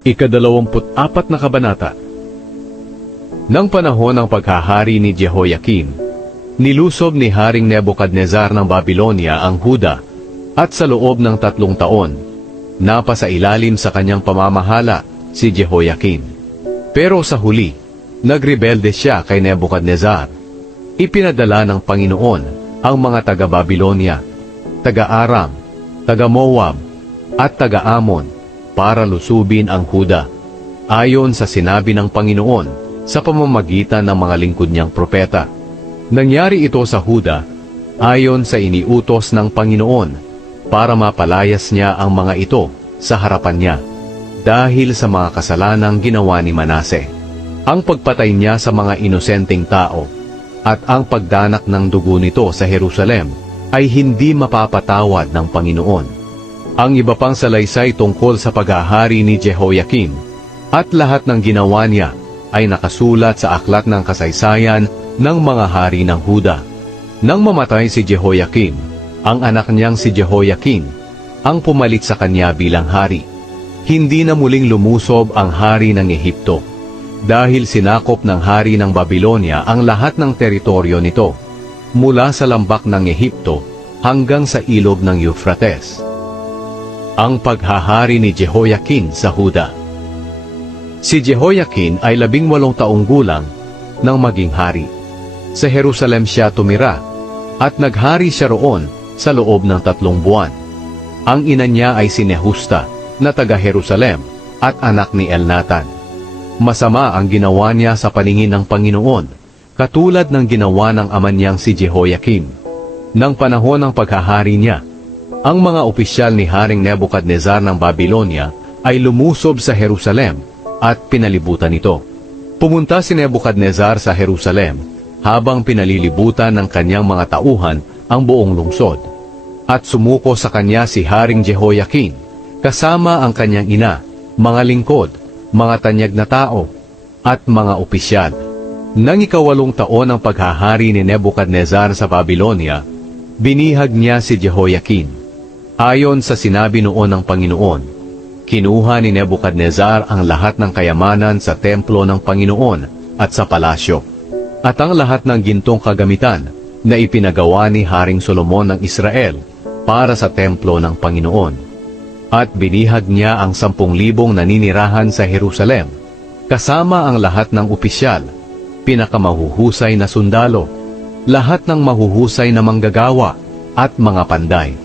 Ika-24 na kabanata. Nang panahon ng paghahari ni Jehoiakim, nilusob ni Haring Nebukadnezar ng Babylonia ang Huda, at sa loob ng 3 taon, napasailalim sa kanyang pamamahala si Jehoiakim. Pero sa huli, nagrebelde siya kay Nebukadnezar. Ipinadala ng Panginoon ang mga taga-Babylonia, taga-Aram, taga-Moab, at taga-Amon para lusubin ang Huda, ayon sa sinabi ng Panginoon sa pamamagitan ng mga lingkod niyang propeta. Nangyari ito sa Huda ayon sa iniutos ng Panginoon para mapalayas niya ang mga ito sa harapan niya dahil sa mga kasalanang ginawa ni Manase, ang pagpatay niya sa mga inosenteng tao at ang pagdanak ng dugo nito sa Jerusalem ay hindi mapapatawad ng Panginoon. Ang iba pang salaysay tungkol sa paghahari ni Jehoiakim at lahat ng ginawa niya ay nakasulat sa aklat ng kasaysayan ng mga hari ng Huda. Nang mamatay si Jehoiakim, ang anak niyang si Jehoiakim ang pumalit sa kanya bilang hari. Hindi na muling lumusob ang hari ng Ehipto dahil sinakop ng hari ng Babylonia ang lahat ng teritoryo nito mula sa lambak ng Ehipto hanggang sa ilog ng Euphrates. Ang paghahari ni Jehoiakim sa Huda. Si Jehoiakim ay 18 taong gulang nang maging hari. Sa Jerusalem siya tumira, at naghari siya roon sa loob ng 3 buwan. Ang ina niya ay si Nehusta, na taga-Jerusalem, at anak ni Elnatan. Masama ang ginawa niya sa paningin ng Panginoon, katulad ng ginawa ng ama niyang si Jehoiakim. Nang panahon ng paghahari niya, ang mga opisyal ni Haring Nebukadnezar ng Babylonia ay lumusob sa Jerusalem at pinalibutan ito. Pumunta si Nebukadnezar sa Jerusalem habang pinalilibutan ng kanyang mga tauhan ang buong lungsod. At sumuko sa kanya si Haring Jehoiakim, kasama ang kanyang ina, mga lingkod, mga tanyag na tao, at mga opisyal. Nang 8 taon ng paghahari ni Nebukadnezar sa Babylonia, binihag niya si Jehoiakim. Ayon sa sinabi noon ng Panginoon, kinuha ni Nebukadnezar ang lahat ng kayamanan sa templo ng Panginoon at sa palasyo, at ang lahat ng gintong kagamitan na ipinagawa ni Haring Solomon ng Israel para sa templo ng Panginoon. At binihag niya ang 10,000 naninirahan sa Jerusalem, kasama ang lahat ng opisyal, pinakamahuhusay na sundalo, lahat ng mahuhusay na manggagawa at mga panday.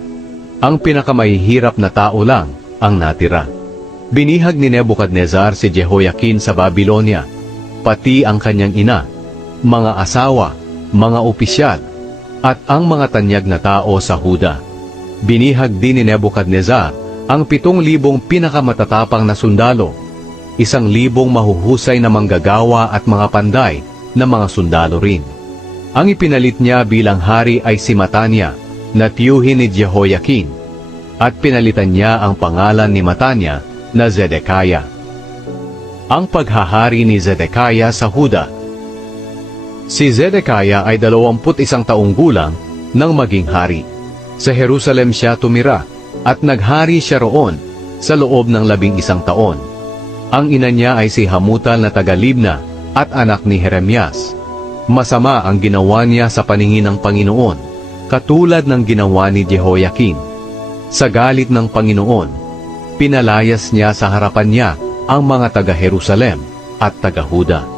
Ang pinakamahihirap na tao lang ang natira. Binihag ni Nebukadnezar si Jehoiakim sa Babylonia, pati ang kanyang ina, mga asawa, mga opisyal, at ang mga tanyag na tao sa Huda. Binihag din ni Nebukadnezar ang 7,000 pinakamatatapang na sundalo, 1,000 mahuhusay na manggagawa at mga panday na mga sundalo rin. Ang ipinalit niya bilang hari ay si Matania, na tiyuhin ni Jehoiakim, at pinalitan niya ang pangalan ni Matania na Zedekiah. Ang paghahari ni Zedekiah sa Huda. Si Zedekiah ay 21 taong gulang nang maging hari. Sa Jerusalem siya tumira, at naghari siya roon sa loob ng 11 taon. Ang ina niya ay si Hamutal na taga-Libna at anak ni Jeremias. Masama ang ginawa niya sa paningin ng Panginoon, katulad ng ginawa ni Jehoiakim. Sa galit ng Panginoon, pinalayas niya sa harapan niya ang mga taga-Jerusalem at taga-Huda.